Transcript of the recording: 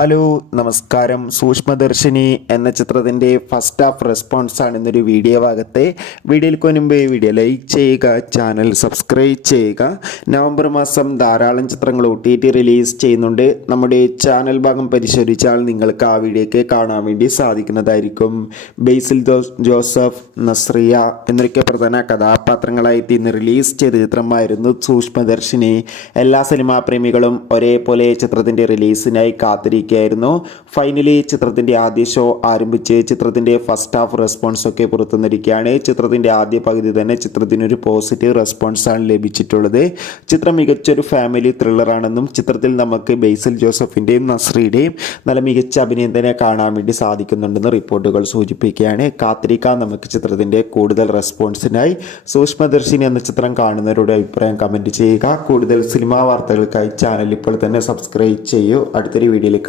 Hello നമസ്കാരം. സൂക്ഷ്മദർശിനി എന്ന ചിത്രത്തിൻ്റെ ഫസ്റ്റ് ഹാഫ് റെസ്പോൺസാണ് ഇന്നൊരു വീഡിയോ ഭാഗത്തെ. വീഡിയോയ്ക്ക് മുൻപ് വീഡിയോ ലൈക്ക് ചെയ്യുക, ചാനൽ സബ്സ്ക്രൈബ് ചെയ്യുക. നവംബർ മാസം ധാരാളം ചിത്രങ്ങൾ OTT റിലീസ് ചെയ്യുന്നുണ്ട്. നമ്മുടെ ചാനൽ ഭാഗം പരിശോധിച്ചാൽ നിങ്ങൾക്ക് ആ വീഡിയോയ്ക്ക് കാണാൻ വേണ്ടി സാധിക്കുന്നതായിരിക്കും. ബേസിൽ ജോസഫ്, നസ്രിയ എന്നൊക്കെ പ്രധാന കഥാപാത്രങ്ങളായിട്ട് ഇന്ന് റിലീസ് ചെയ്ത ചിത്രമായിരുന്നു സൂക്ഷ്മദർശിനി. എല്ലാ സിനിമാ പ്രേമികളും ഒരേപോലെ ചിത്രത്തിൻ്റെ റിലീസിനായി കാത്തിരിക്കും. ഫൈനലി ചിത്രത്തിന്റെ ആദ്യ ഷോ ആരംഭിച്ച് ചിത്രത്തിന്റെ ഫസ്റ്റ് ഹാഫ് റെസ്പോൺസ് ഒക്കെ പുറത്തുവന്നിരിക്കുകയാണ്. ചിത്രത്തിന്റെ ആദ്യ പകുതി തന്നെ ചിത്രത്തിനൊരു പോസിറ്റീവ് റെസ്പോൺസാണ് ലഭിച്ചിട്ടുള്ളത്. ചിത്രം മികച്ചൊരു ഫാമിലി ത്രില്ലറാണെന്നും ചിത്രത്തിൽ നമുക്ക് ബേസിൽ ജോസഫിന്റെയും നസ്രിയുടെയും നല്ല മികച്ച അഭിനയം തന്നെ കാണാൻ വേണ്ടി സാധിക്കുന്നുണ്ടെന്ന് റിപ്പോർട്ടുകൾ സൂചിപ്പിക്കുകയാണ്. കാത്തിരിക്കാൻ നമുക്ക് ചിത്രത്തിന്റെ കൂടുതൽ റെസ്പോൺസിനായി. സൂക്ഷ്മദർശിനി എന്ന ചിത്രം കാണുന്നവരുടെ അഭിപ്രായം കമന്റ് ചെയ്യുക. കൂടുതൽ സിനിമാ വാർത്തകൾക്കായി ചാനൽ ഇപ്പോൾ തന്നെ സബ്സ്ക്രൈബ് ചെയ്യൂ. അടുത്തൊരു വീഡിയോയിൽ